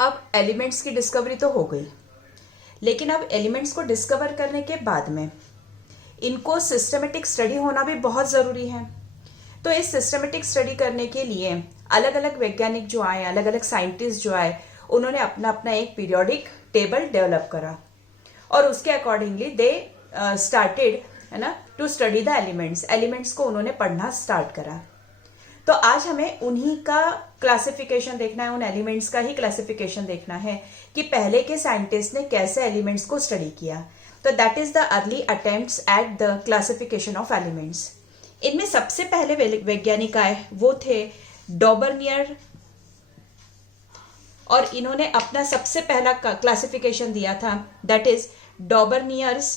अब एलिमेंट्स की डिस्कवरी तो हो गई, लेकिन अब एलिमेंट्स को डिस्कवर करने के बाद में इनको सिस्टमेटिक स्टडी होना भी बहुत जरूरी है। तो इस सिस्टमेटिक स्टडी करने के लिए अलग अलग वैज्ञानिक जो आए, अलग अलग साइंटिस्ट जो आए, उन्होंने अपना अपना एक पीरियोडिक टेबल डेवलप करा और उसके अकॉर्डिंगली दे स्टार्टेड, है ना, टू स्टडी द एलिमेंट्स को उन्होंने पढ़ना स्टार्ट करा। तो आज हमें उन्हीं का क्लासिफिकेशन देखना है, उन एलिमेंट्स का ही क्लासिफिकेशन देखना है कि पहले के साइंटिस्ट ने कैसे एलिमेंट्स को स्टडी किया। तो that is the early attempts at the classification of elements. इनमें सबसे पहले वैज्ञानिक आए वो थे डॉबर्नियर, और इन्होंने अपना सबसे पहला क्लासिफिकेशन दिया था, दैट इज डॉबर्नियर्स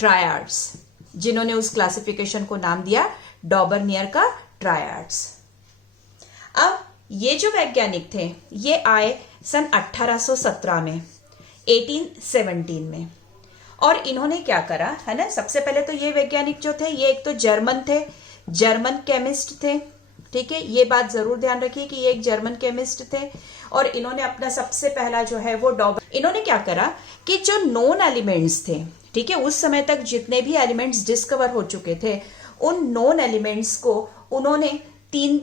ट्रायड्स, जिन्होंने उस क्लासिफिकेशन को नाम दिया डॉबर्नियर का ट्रायड्स। अब ये जो वैज्ञानिक थे ये आए सन 1817 में, 1817 में, और इन्होंने क्या करा, है ना, सबसे पहले तो ये वैज्ञानिक जो थे ये एक तो जर्मन थे, जर्मन केमिस्ट थे, ठीक है, ये बात जरूर ध्यान रखिए कि ये एक जर्मन केमिस्ट थे। और इन्होंने अपना सबसे पहला जो है वो इन्होंने क्या करा कि जो नोन एलिमेंट्स थे, ठीक है, उस समय तक जितने भी एलिमेंट्स डिस्कवर हो चुके थे उन नोन एलिमेंट्स को उन्होंने तीन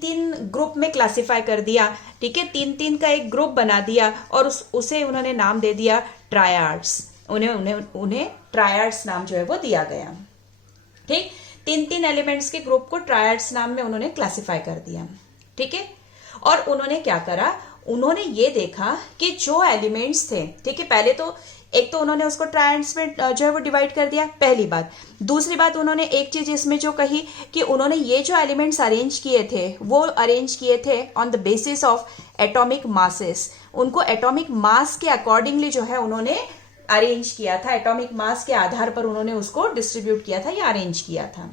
तीन ग्रुप में क्लासिफाई कर दिया, ठीक है, तीन तीन का एक ग्रुप बना दिया और उसे उन्होंने नाम दे दिया ट्रायड्स। उन्हें ट्रायड्स नाम जो है वो दिया गया, ठीक, तीन तीन एलिमेंट्स के ग्रुप को ट्रायड्स नाम में उन्होंने क्लासिफाई कर दिया, ठीक है। और उन्होंने क्या करा, उन्होंने ये देखा कि जो एलिमेंट्स थे, ठीक है, पहले तो एक तो उन्होंने उसको ट्रायड्स में जो है वो डिवाइड कर दिया, पहली बात। दूसरी बात, उन्होंने एक चीज इसमें जो कही कि उन्होंने ये जो एलिमेंट्स अरेंज किए थे वो अरेंज किए थे on the basis of atomic masses. उनको एटॉमिक मास के अकॉर्डिंगली जो है उन्होंने अरेंज किया था, एटॉमिक मास के आधार पर उन्होंने उसको डिस्ट्रीब्यूट किया था या अरेंज किया था,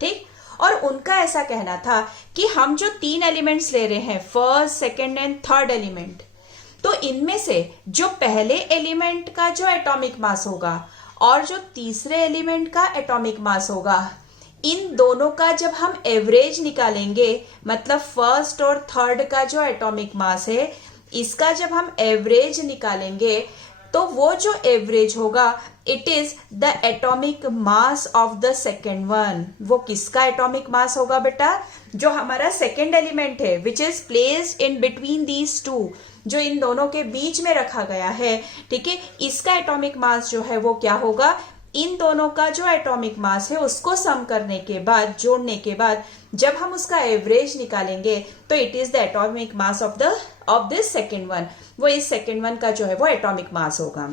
ठीक। और उनका ऐसा कहना था कि हम जो तीन एलिमेंट्स ले रहे हैं, first, second and third element, तो इनमें से जो पहले एलिमेंट का जो एटॉमिक मास होगा और जो तीसरे एलिमेंट का एटॉमिक मास होगा, इन दोनों का जब हम एवरेज निकालेंगे, मतलब फर्स्ट और थर्ड का जो एटॉमिक मास है इसका जब हम एवरेज निकालेंगे तो वो जो एवरेज होगा it is the atomic mass of the second one. वो किसका एटॉमिक मास होगा बेटा, जो हमारा सेकेंड एलिमेंट है, which is placed in between these two, जो इन दोनों के बीच में रखा गया है, ठीक है, इसका एटॉमिक मास जो है वो क्या होगा, इन दोनों का जो एटॉमिक मास है उसको सम करने के बाद, जोड़ने के बाद जब हम उसका एवरेज निकालेंगे तो it is the atomic mass of this second one. वो इस सेकेंड वन का जो है वो एटॉमिक मास होगा,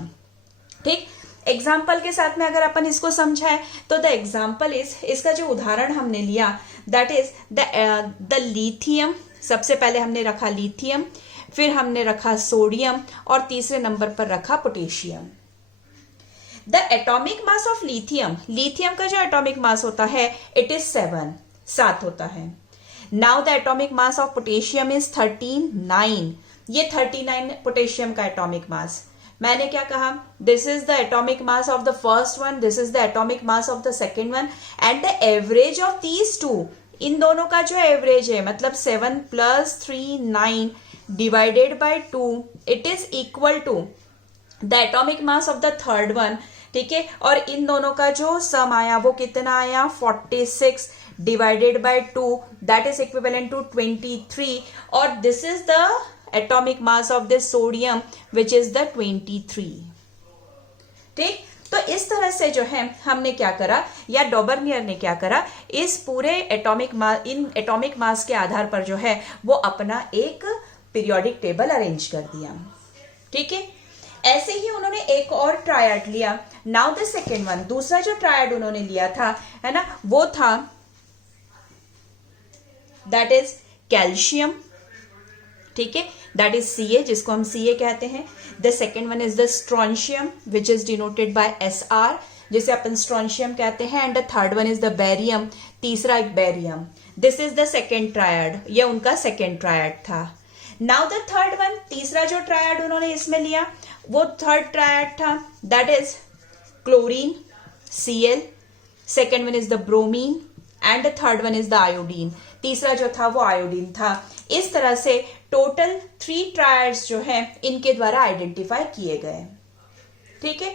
ठीक। एग्जाम्पल के साथ में अगर अपन इसको समझाएं तो द एग्जाम्पल इज, इसका जो उदाहरण हमने लिया दैट इज द लिथियम। सबसे पहले हमने रखा लिथियम, फिर हमने रखा सोडियम और तीसरे नंबर पर रखा potassium. The atomic mass of lithium, lithium का जो एटॉमिक मास होता है इट इज 7 होता है। Now the atomic mass of potassium is 39। ये 39 पोटेशियम का एटॉमिक मास। मैंने क्या कहा, this is the atomic mass of the first one, this is the atomic mass of the second one, and the average of these two, इन दोनों का जो average है, मतलब 7 + 3 9 divided by 2, it is equal to the atomic mass of the third one, ठीक है। और इन दोनों का जो सम आया वो कितना आया, 46 divided by 2, that is equivalent to 23, और this is the atomic mass of this sodium which is the 23, ठीक। तो इस तरह से जो है हमने क्या करा, या डॉबर्नियर ने क्या करा, इस पूरे atomic mass, in atomic mass के आधार पर जो है वो अपना एक पीरियोडिक टेबल अरेंज कर दिया, ठीक है। ऐसे ही उन्होंने एक और ट्रायड लिया, नाउ द सेकेंड वन, दूसरा जो ट्रायड उन्होंने लिया था, है ना, वो था दैट इज कैल्शियम, ठीक है, दैट इज Ca, जिसको हम Ca कहते हैं। The second one is the strontium which is denoted by Sr, जिसे अपन स्ट्रॉन्शियम कहते हैं, and the third one is the barium, तीसरा एक barium. This is the second triad, ये उनका सेकेंड ट्रायड था। नाउ द थर्ड वन, तीसरा जो ट्रायड उन्होंने इसमें लिया वो थर्ड ट्रायड था, that is chlorine, Cl, second one is the bromine, and the third one is the iodine, तीसरा जो था वो आयोडीन था। इस तरह से टोटल 3 ट्रायड्स जो है इनके द्वारा आइडेंटिफाई किए गए। ठीक है,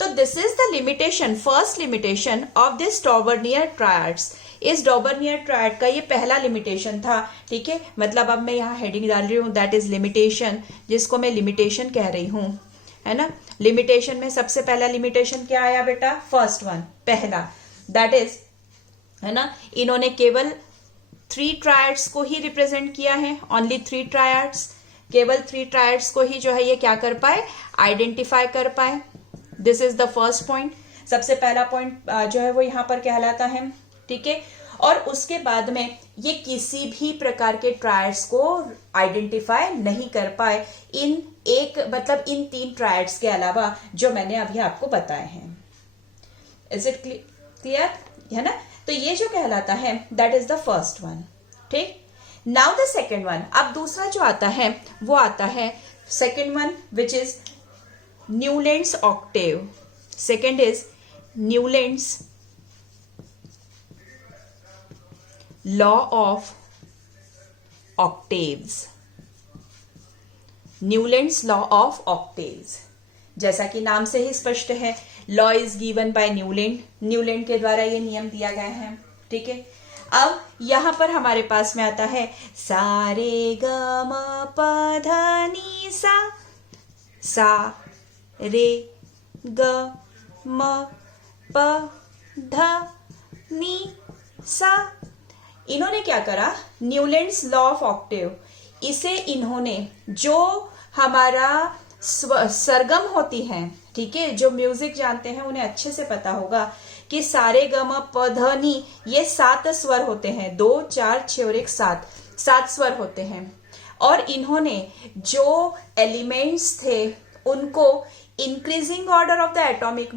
तो this is the limitation, first limitation of this डॉबर्नियर triads. इस डॉबर्नियर ट्रायड का ये पहला लिमिटेशन था। ठीक है, मतलब अब मैं यहाँ हेडिंग डाल रही हूँ दैट इज लिमिटेशन, जिसको मैं लिमिटेशन कह रही हूँ, है ना। लिमिटेशन में सबसे पहला लिमिटेशन क्या आया बेटा, फर्स्ट वन, पहला, दैट इज, है ना, इन्होंने केवल 3 ट्रायड्स को ही रिप्रेजेंट किया है, ओनली 3 ट्रायड्स, केवल 3 ट्रायड्स को ही जो है ये क्या कर पाए, आइडेंटिफाई कर पाए। This is the first point, सबसे पहला पॉइंट जो है वो यहां पर कहलाता है। ठीक है, और उसके बाद में ये किसी भी प्रकार के ट्रायड्स को आइडेंटिफाई नहीं कर पाए इन एक, मतलब इन 3 ट्रायड्स के अलावा जो मैंने अभी आपको बताए हैं। इज इट क्लियर, है ना। तो ये जो कहलाता है that is the first one. ठीक, नाउ द सेकेंड वन, अब दूसरा जो आता है वो आता है second one which is Newlands octave. Second is Newlands law of octaves. Newlands law of octaves, जैसा कि नाम से ही स्पष्ट है, law is given by Newland, Newland के द्वारा ये नियम दिया गया है। ठीक है, अब यहां पर हमारे पास में आता है सा रे ग म प ध नि सा, सा रे ग म प ध नि सा। इन्होंने क्या करा, न्यूलैंड्स लॉ ऑफ ऑक्टेव, इसे इन्होंने जो हमारा सरगम होती हैं, ठीक है, जो म्यूजिक जानते हैं उन्हें अच्छे से पता होगा कि सारे ग म प ध नि ये 7 स्वर होते हैं, 2 4 6 और 1 7 स्वर होते हैं। और इन्होंने जो एलिमेंट्स थे उनको increasing order of the atomic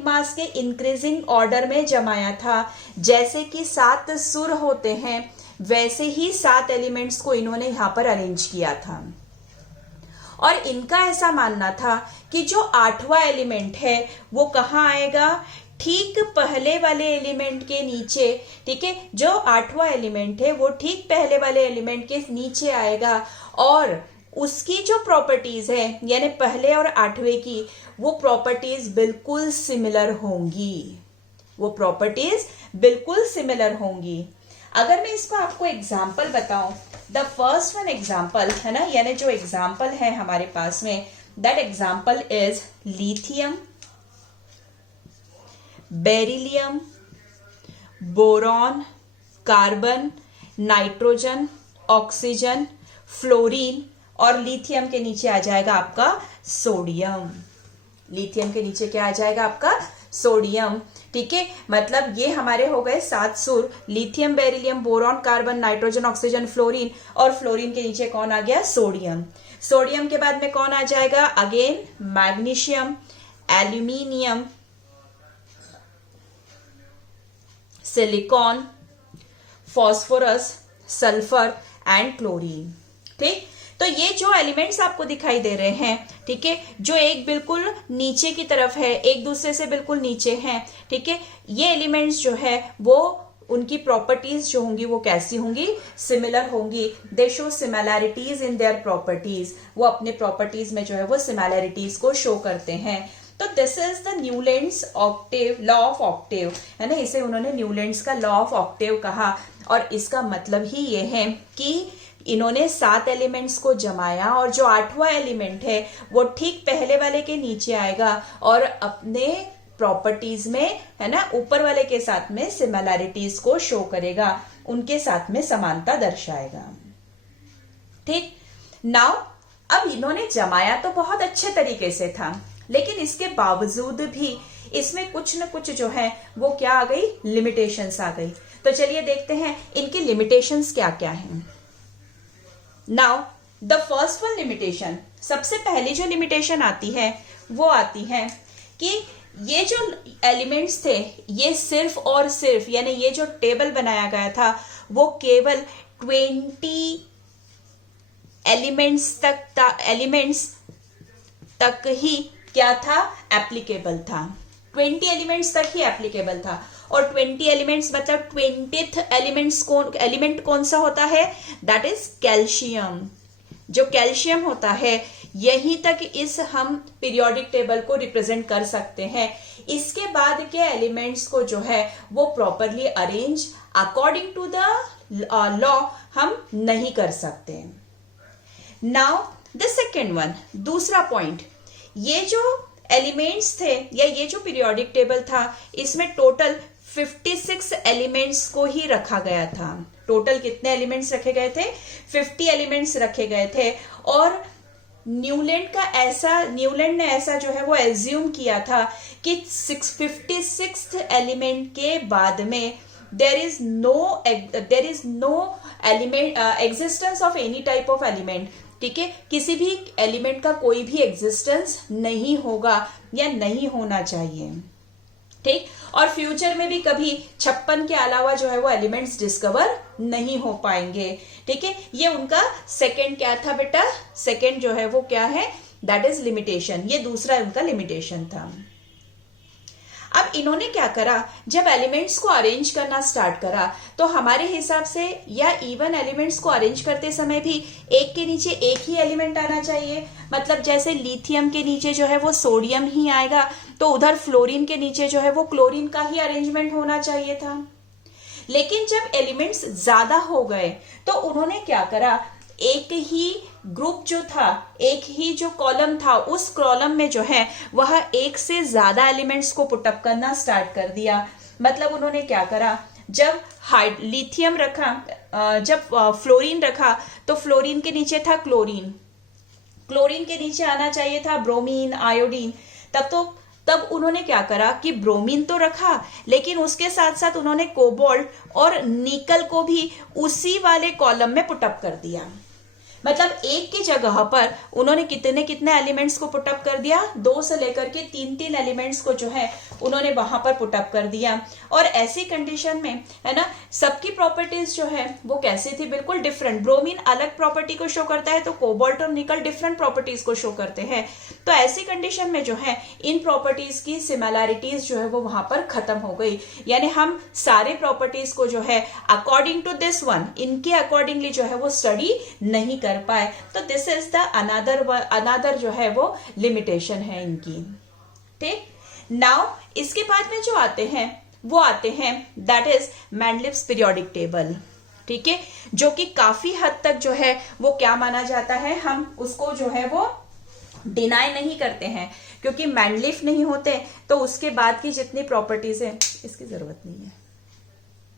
मास के इंक्रीजिंग ऑर्डर में जमाया था। जैसे कि 7 सुर होते हैं वैसे ही 7 एलिमेंट्स को इन्होंने यहां पर अरेंज किया था। और इनका ऐसा मानना था कि जो 8वां एलिमेंट है वो कहाँ आएगा, ठीक पहले वाले एलिमेंट के नीचे। ठीक है, जो 8वां एलिमेंट है वो ठीक पहले वाले एलिमेंट के नीचे आएगा और उसकी जो प्रॉपर्टीज है यानी पहले और 8वें की, वो प्रॉपर्टीज बिल्कुल सिमिलर होंगी, वो प्रॉपर्टीज बिल्कुल सिमिलर होंगी। अगर मैं इसको आपको एग्जाम्पल बताऊं, द फर्स्ट वन एग्जाम्पल है ना, यानी जो एग्जाम्पल है हमारे पास में, that example is lithium, beryllium, boron, carbon, nitrogen, oxygen, fluorine, और लिथियम के नीचे आ जाएगा आपका सोडियम। लिथियम के नीचे क्या आ जाएगा आपका, सोडियम। ठीक है, मतलब ये हमारे हो गए 7 सुर, lithium, beryllium, boron, carbon, nitrogen, oxygen, fluorine, और फ्लोरीन के नीचे कौन आ गया, सोडियम। सोडियम के बाद में कौन आ जाएगा, again magnesium, aluminium, silicon, phosphorus, sulphur and chlorine. ठीक, तो ये जो एलिमेंट्स आपको दिखाई दे रहे हैं, ठीक है, जो एक बिल्कुल नीचे की तरफ है, एक दूसरे से बिल्कुल नीचे हैं, ठीक है, ये एलिमेंट्स जो है वो उनकी प्रॉपर्टीज जो होंगी वो कैसी होंगी, सिमिलर होंगी। दे show similarities in their properties, वो अपने प्रॉपर्टीज में जो है वो सिमिलैरिटीज को शो करते हैं। तो this is the Newlands Octave, law of Octave, है ना, इसे उन्होंने न्यूलैंड्स का लॉ ऑफ ऑक्टेव कहा। और इसका मतलब ही ये है कि इन्होंने 7 एलिमेंट्स को जमाया और जो 8वां एलिमेंट है वो ठीक पहले वाले के नीचे आएगा और अपने प्रॉपर्टीज में, है ना, ऊपर वाले के साथ में सिमिलैरिटीज को शो करेगा, उनके साथ में समानता दर्शाएगा। ठीक, नाउ अब इन्होंने जमाया तो बहुत अच्छे तरीके से था, लेकिन इसके बावजूद भी इसमें कुछ न कुछ जो है वो क्या आ गई, लिमिटेशंस आ गई। तो चलिए देखते हैं इनकी लिमिटेशंस क्या क्या हैं। Now the first one limitation, सबसे पहली जो लिमिटेशन आती है वो आती है कि ये जो एलिमेंट्स थे ये सिर्फ और सिर्फ, यानी ये जो टेबल बनाया गया था वो केवल 20 एलिमेंट्स तक ही क्या था, एप्लीकेबल था। 20 एलिमेंट्स तक ही एप्लीकेबल था। और 20 एलिमेंट्स मतलब 20th एलिमेंट कौन सा होता है, दैट इज कैल्शियम। जो कैल्शियम होता है यहीं तक इस हम पीरियोडिक टेबल को रिप्रेजेंट कर सकते हैं। इसके बाद के एलिमेंट्स को जो है वो properly arrange according to the law हम नहीं कर सकते। नाउ द सेकेंड वन, दूसरा पॉइंट, ये जो एलिमेंट्स थे या ये जो पीरियोडिक टेबल था इसमें टोटल 56 एलिमेंट्स को ही रखा गया था। टोटल कितने एलिमेंट्स रखे गए थे, 50 एलिमेंट्स रखे गए थे। और न्यूलैंड ने ऐसा जो है वो एज्यूम किया था कि 56th एलिमेंट के बाद में there is no element existence of any type of element, ठीक है, किसी भी एलिमेंट का कोई भी एग्जिस्टेंस नहीं होगा या नहीं होना चाहिए, ठीक। और फ्यूचर में भी कभी 56 के अलावा जो है वो एलिमेंट्स डिस्कवर नहीं हो पाएंगे, ठीक है। ये उनका सेकंड क्या था बेटा, सेकंड जो है वो क्या है, दैट इज लिमिटेशन। ये दूसरा उनका लिमिटेशन था। अब इन्होंने क्या करा, जब एलिमेंट्स को अरेंज करना स्टार्ट करा तो हमारे हिसाब से या इवन एलिमेंट्स को अरेंज करते समय भी एक के नीचे एक ही एलिमेंट आना चाहिए। मतलब जैसे लिथियम के नीचे जो है वो सोडियम ही आएगा तो उधर फ्लोरीन के नीचे जो है वो क्लोरीन का ही अरेंजमेंट होना चाहिए था। लेकिन जब एलिमेंट्स ज्यादा हो गए तो उन्होंने क्या करा, एक ही ग्रुप जो था, एक ही जो कॉलम था, उस कॉलम में जो है वह एक से ज्यादा एलिमेंट्स को पुटअप करना स्टार्ट कर दिया। मतलब उन्होंने क्या करा, जब लिथियम रखा, जब फ्लोरीन रखा तो फ्लोरीन के नीचे था क्लोरीन, क्लोरीन के नीचे आना चाहिए था ब्रोमीन, आयोडीन। तब उन्होंने क्या करा कि ब्रोमीन तो रखा लेकिन उसके साथ साथ उन्होंने कोबाल्ट और निकल को भी उसी वाले कॉलम में पुटअप कर दिया। मतलब एक की जगह पर उन्होंने कितने एलिमेंट्स को पुटअप कर दिया, 2 से लेकर के 3 एलिमेंट्स को जो है उन्होंने वहां पर पुटअप कर दिया। और ऐसी कंडीशन में है ना, सबकी प्रॉपर्टीज जो है वो कैसी थी, बिल्कुल डिफरेंट। ब्रोमीन अलग प्रॉपर्टी को शो करता है तो कोबाल्ट और निकल डिफरेंट प्रॉपर्टीज को शो करते हैं। तो ऐसी कंडीशन में जो है इन प्रॉपर्टीज की सिमिलैरिटीज जो है वो वहां पर खत्म हो गई। यानी हम सारे प्रॉपर्टीज को जो है अकॉर्डिंग टू दिस वन, इनके अकॉर्डिंगली जो है वो स्टडी नहीं कर पाए। तो दिस इज द अनदर जो है वो लिमिटेशन है इनकी, ठीक। नाउ इसके बाद में जो आते हैं दैट इज मेंडलिव्स पीरियोडिक टेबल, ठीक है, जो कि काफी हद तक जो है वो क्या माना जाता है, हम उसको जो है वो डिनाई नहीं करते हैं क्योंकि मेंडलिव नहीं होते तो उसके बाद की जितनी प्रॉपर्टीज है इसकी जरूरत नहीं है।